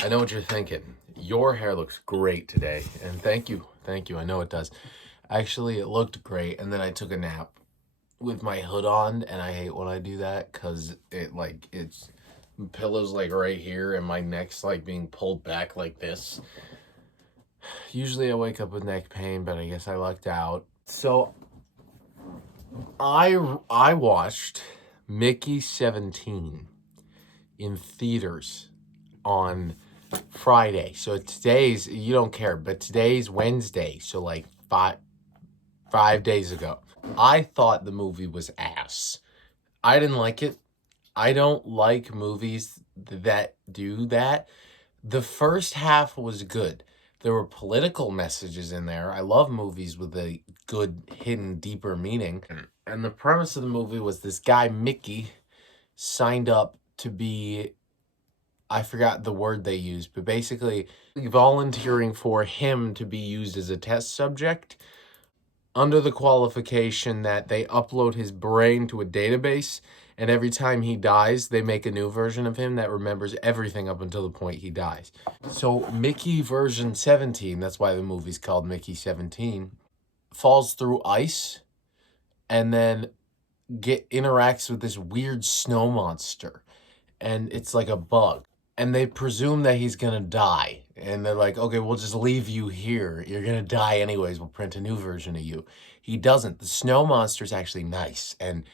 I know what you're thinking. Your hair looks great today, and thank you. Thank you. I know it does. Actually, it looked great, and then I took a nap with my hood on, and I hate when I do that because it's pillows like right here, and my neck's like being pulled back like this. Usually I wake up with neck pain, but I guess I lucked out. So I watched Mickey 17 in theaters on Friday. So today's, you don't care, but today's Wednesday. So like five days ago. I thought the movie was ass. I didn't like it. I don't like movies that do that. The first half was good. There were political messages in there. I love movies with a good hidden deeper meaning. And the premise of the movie was this guy Mickey signed up to be, I forgot the word they used, but basically volunteering for him to be used as a test subject under the qualification that they upload his brain to a database, and every time he dies, they make a new version of him that remembers everything up until the point he dies. So Mickey version 17, that's why the movie's called Mickey 17, falls through ice and then interacts with this weird snow monster, and it's like a bug. And they presume that he's gonna die. And they're like, okay, we'll just leave you here. You're gonna die anyways. We'll print a new version of you. He doesn't. The snow monster's actually nice and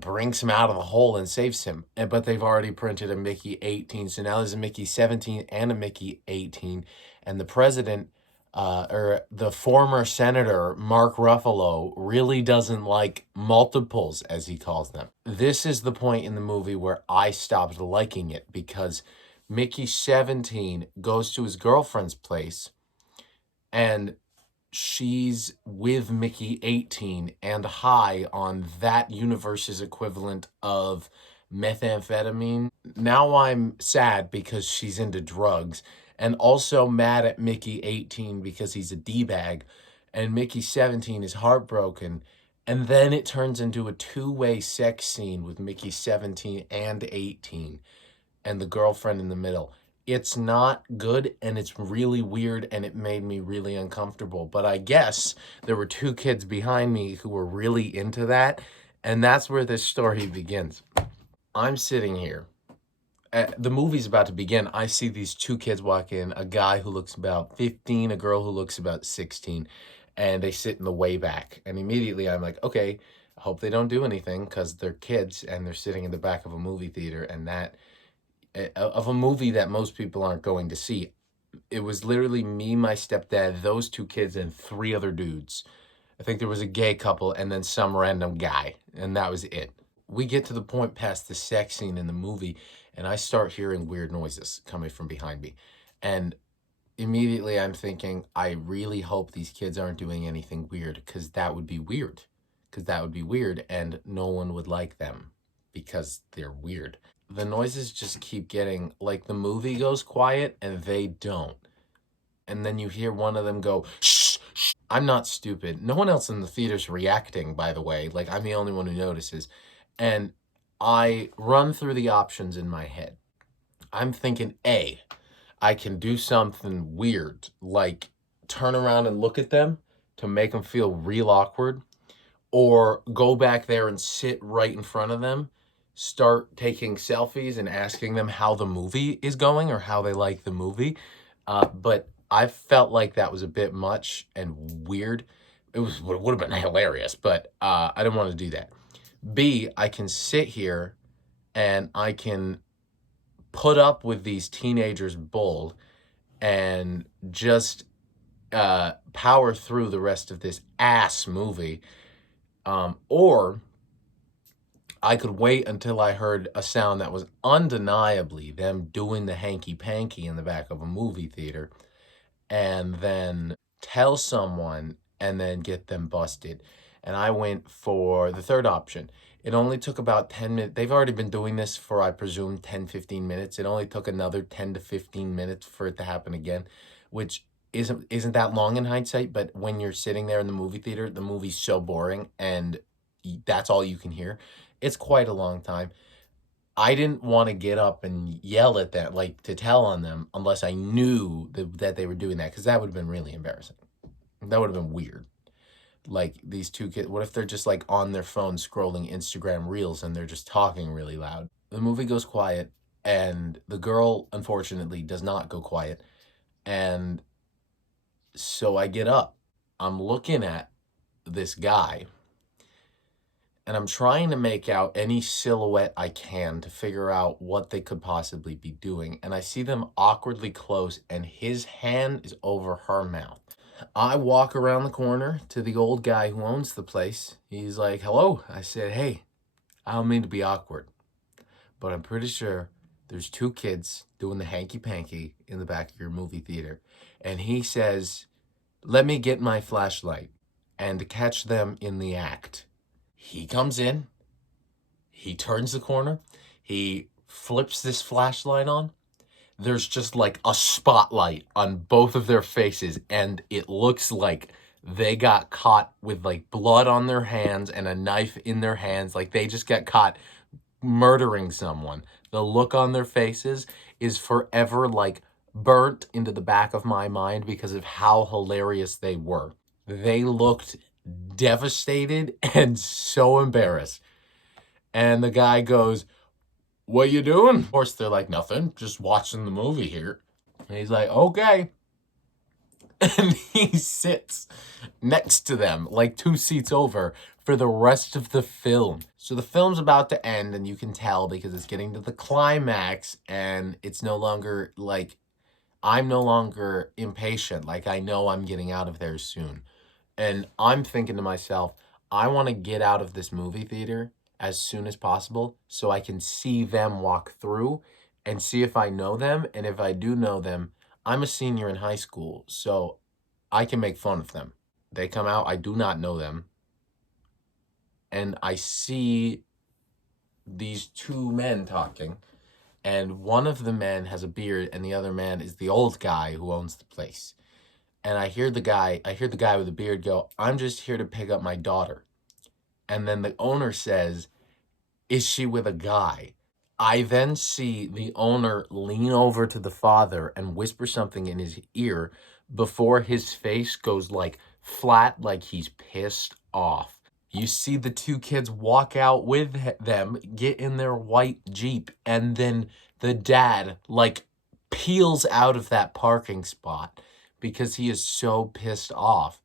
brings him out of the hole and saves him. But they've already printed a Mickey 18. So now there's a Mickey 17 and a Mickey 18. And the president, or the former senator, Mark Ruffalo, really doesn't like multiples, as he calls them. This is the point in the movie where I stopped liking it because Mickey 17 goes to his girlfriend's place and she's with Mickey 18 and high on that universe's equivalent of methamphetamine. Now I'm sad because she's into drugs, and also mad at Mickey 18 because he's a D-bag, and Mickey 17 is heartbroken. And then it turns into a two-way sex scene with Mickey 17 and 18 and the girlfriend in the middle. It's not good, and it's really weird, and it made me really uncomfortable. But I guess there were two kids behind me who were really into that, and that's where this story begins. I'm sitting here. The movie's about to begin. I see these two kids walk in, a guy who looks about 15, a girl who looks about 16, and they sit in the way back. And immediately I'm like, okay, I hope they don't do anything because they're kids and they're sitting in the back of a movie theater, and that of a movie that most people aren't going to see. It was literally me, my stepdad, those two kids, and three other dudes. I think there was a gay couple and then some random guy, and that was it. We get to the point past the sex scene in the movie, and I start hearing weird noises coming from behind me. And immediately I'm thinking, I really hope these kids aren't doing anything weird, because that would be weird. Because that would be weird, and no one would like them because they're weird. The noises just keep getting, like, the movie goes quiet and they don't. And then you hear one of them go, shh, shh. I'm not stupid. No one else in the theater's reacting, by the way. Like, I'm the only one who notices. And I run through the options in my head. I'm thinking, A, I can do something weird, like turn around and look at them to make them feel real awkward, or go back there and sit right in front of them, start taking selfies and asking them how the movie is going or how they like the movie. But I felt like that was a bit much and weird. It would have been hilarious, but I didn't want to do that. B, I can sit here and I can put up with these teenagers bull and just power through the rest of this ass movie. Or I could wait until I heard a sound that was undeniably them doing the hanky panky in the back of a movie theater, and then tell someone and then get them busted. And I went for the third option. It only took about 10 minutes. They've already been doing this for, I presume, 10, 15 minutes. It only took another 10 to 15 minutes for it to happen again, which isn't that long in hindsight, but when you're sitting there in the movie theater, the movie's so boring and that's all you can hear. It's quite a long time. I didn't want to get up and yell at them, like to tell on them, unless I knew that they were doing that, because that would have been really embarrassing. That would have been weird. Like these two kids, what if they're just like on their phone scrolling Instagram reels and they're just talking really loud? The movie goes quiet, and the girl, unfortunately, does not go quiet. And so I get up. I'm looking at this guy, and I'm trying to make out any silhouette I can to figure out what they could possibly be doing. And I see them awkwardly close, and his hand is over her mouth. I walk around the corner to the old guy who owns the place. He's like, hello. I said, hey, I don't mean to be awkward, but I'm pretty sure there's two kids doing the hanky panky in the back of your movie theater. And he says, let me get my flashlight and catch them in the act. He comes in, he turns the corner, he flips this flashlight on. There's just like a spotlight on both of their faces, and it looks like they got caught with like blood on their hands and a knife in their hands. Like they just got caught murdering someone. The look on their faces is forever like burnt into the back of my mind because of how hilarious they were. They looked devastated and so embarrassed. And the guy goes, what you doing? Of course, they're like, nothing, just watching the movie here. And he's like, okay. And he sits next to them, like 2 seats over, for the rest of the film. So the film's about to end, and you can tell because it's getting to the climax, and it's no longer like, I'm no longer impatient. Like, I know I'm getting out of there soon. And I'm thinking to myself, I want to get out of this movie theater as soon as possible so I can see them walk through and see if I know them. And if I do know them, I'm a senior in high school, so I can make fun of them. They come out, I do not know them. And I see these two men talking, and one of the men has a beard and the other man is the old guy who owns the place. And I hear the guy with the beard go, I'm just here to pick up my daughter. And then the owner says, is she with a guy? I then see the owner lean over to the father and whisper something in his ear before his face goes like flat, like he's pissed off. You see the two kids walk out with them, get in their white Jeep, and then the dad like peels out of that parking spot because he is so pissed off.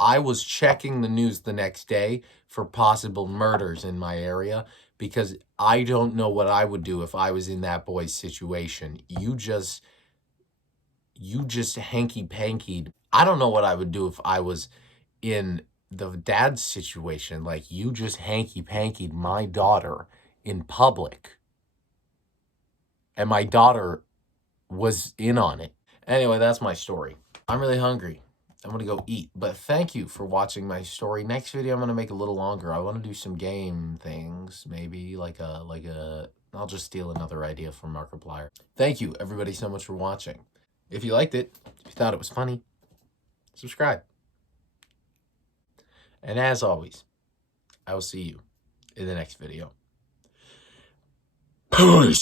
I was checking the news the next day for possible murders in my area because I don't know what I would do if I was in that boy's situation. You just hanky-pankied. I don't know what I would do if I was in the dad's situation. Like, you just hanky-pankied my daughter in public, and my daughter was in on it. Anyway, that's my story. I'm really hungry. I'm gonna go eat, but thank you for watching my story. Next video I'm gonna make a little longer. I want to do some game things, maybe like a I'll just steal another idea from Markiplier. Thank you everybody so much for watching. If you liked it, if you thought it was funny, subscribe. And as always, I will see you in the next video. Peace.